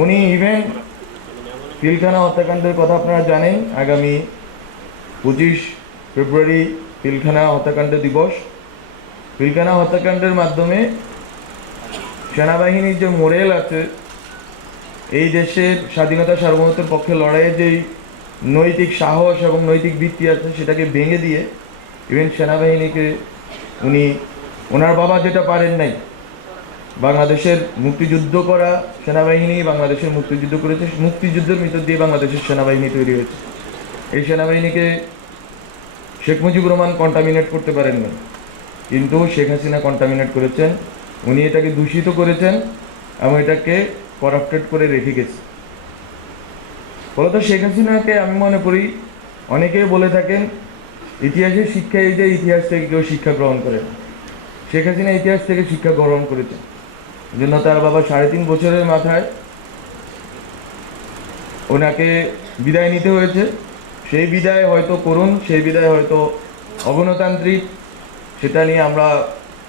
উনি ইভেন পিলখানা হত্যাকাণ্ডের কথা আপনারা জানেন, আগামী পঁচিশ ফেব্রুয়ারি পিলখানা হত্যাকাণ্ড দিবস। পিলখানা হত্যাকাণ্ডের মাধ্যমে সেনাবাহিনীর যে মোরেল আছে, এই দেশের স্বাধীনতা সার্বভৌমত্বের পক্ষে লড়াইয়ের যেই নৈতিক সাহস এবং নৈতিক ভিত্তি আছে, সেটাকে ভেঙে দিয়ে ইভেন সেনাবাহিনীকে উনি, ওনার বাবা যেটা পারেন নাই বাংলাদেশের মুক্তিযুদ্ধ করা সেনাবাহিনী বাংলাদেশের মুক্তিযুদ্ধ করেছে। মুক্তিযুদ্ধের ভিতর দিয়ে বাংলাদেশের সেনাবাহিনী তৈরি হয়েছে। এই সেনাবাহিনীকে শেখ মুজিবুর রহমান কন্টামিনেট করতে পারেন না কিন্তু শেখ হাসিনা কন্টামিনেট করেছেন। উনি এটাকে দূষিত করেছেন এবং এটাকে করাপ্টেড করে রেখে গেছে। ফলত শেখ হাসিনাকে আমি মনে করি অনেকেই বলে থাকেন, ইতিহাসের শিক্ষা এই যে ইতিহাস থেকে কেউ শিক্ষা গ্রহণ করে শেখ হাসিনা ইতিহাস থেকে শিক্ষা গ্রহণ করেছেন। এই জন্য তার বাবা সাড়ে তিন বছরের মাথায় ওনাকে বিদায় নিতে হয়েছে। সেই বিদায় হয়তো করুন, সেই বিদায় হয়তো অগণতান্ত্রিক, সেটা নিয়ে আমরা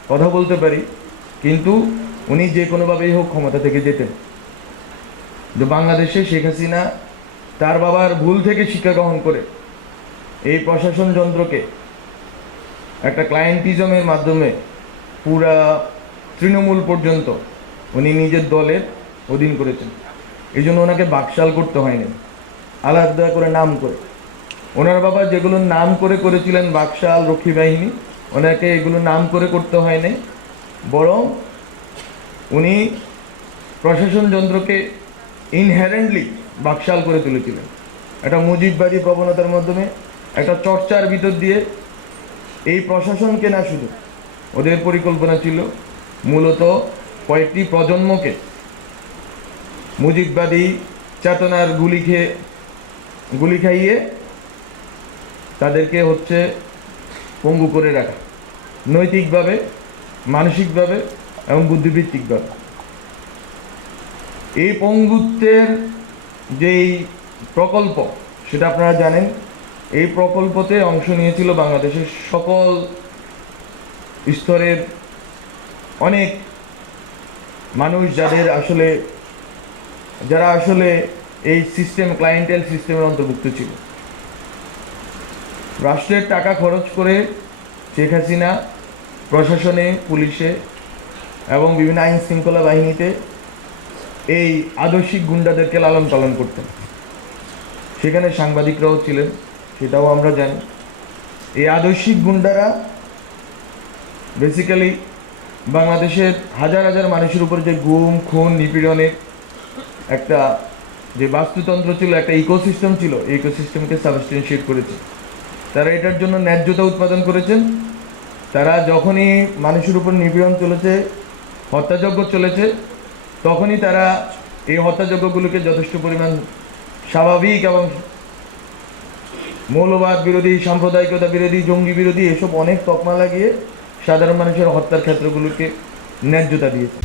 কথা বলতে পারি। কিন্তু উনি যে কোনোভাবেই হোক ক্ষমতা থেকে যেতেন। যে বাংলাদেশে শেখ হাসিনা তার বাবার ভুল থেকে শিক্ষা গ্রহণ করে এই প্রশাসন যন্ত্রকে একটা ক্লায়েন্টিজমের মাধ্যমে পুরা তৃণমূল পর্যন্ত উনি নিজের দলের অধীন করেছেন। এই জন্য ওনাকে বাকশাল করতে হয়নি। আলাদা করে নাম করে। ওনার বাবা যেগুলো নাম করে করেছিলেন বাকশাল, রক্ষী বাহিনী, ওনাকে এগুলো নাম করে করতে হয়নি। বরং উনি প্রশাসন যন্ত্রকে ইনহেরেন্টলি বাকশাল করে তুলেছিলেন। একটা মুজিববাদী প্রবণতার মাধ্যমে, একটা চর্চার ভিতর দিয়ে এই প্রশাসনকে না শুধু, ওদের পরিকল্পনা ছিল মূলত কয়েকটি প্রজন্মকে মুজিববাদী চেতনার গুলি খেয়ে, গুলি খাইয়ে তাদেরকে হচ্ছে পঙ্গু করে রাখা। নৈতিকভাবে, মানসিকভাবে এবং বুদ্ধিবৃত্তিকভাবে। এই পঙ্গুত্বের যেই প্রকল্প, সেটা আপনারা জানেন, এই প্রকল্পতে অংশ নিয়েছিল বাংলাদেশের সকল স্তরের অনেক মানুষ যাদের আসলে, যারা আসলে এই সিস্টেম ক্লায়েন্টেল সিস্টেমের অন্তর্ভুক্ত ছিল। রাষ্ট্রের টাকা খরচ করে শেখ হাসিনা প্রশাসনে, পুলিশে এবং বিভিন্ন আইন শৃঙ্খলা বাহিনীতে এই আদর্শিক গুন্ডাদেরকে লালন পালন করতেন। সেখানে সাংবাদিকরাও ছিলেন, সেটাও আমরা জানি। এই আদর্শিক গুন্ডারা বেসিক্যালি বাংলাদেশের হাজার হাজার মানুষের উপর যে গুম, খুন, নিপীড়নের একটা যে বাস্তুতন্ত্র ছিল, একটা ইকোসিস্টেম ছিল, এই ইকোসিস্টেমকে সাবস্টেন্সিয়েট করেছে। তারা এটার জন্য ন্যায্যতা উৎপাদন করেছেন। তারা যখনই মানুষের উপর নিপীড়ন চলেছে, হত্যাযজ্ঞ চলেছে, তখনই তারা এই হত্যাযজ্ঞগুলোকে যথেষ্ট পরিমাণ স্বাভাবিক এবং মৌলবাদ বিরোধী, সাম্প্রদায়িকতা বিরোধী, জঙ্গি বিরোধী, এসব অনেক তকমা লাগিয়ে সাধারণ মানুষের হত্যার ক্ষেত্রগুলোকে ন্যায্যতা দিয়েছে।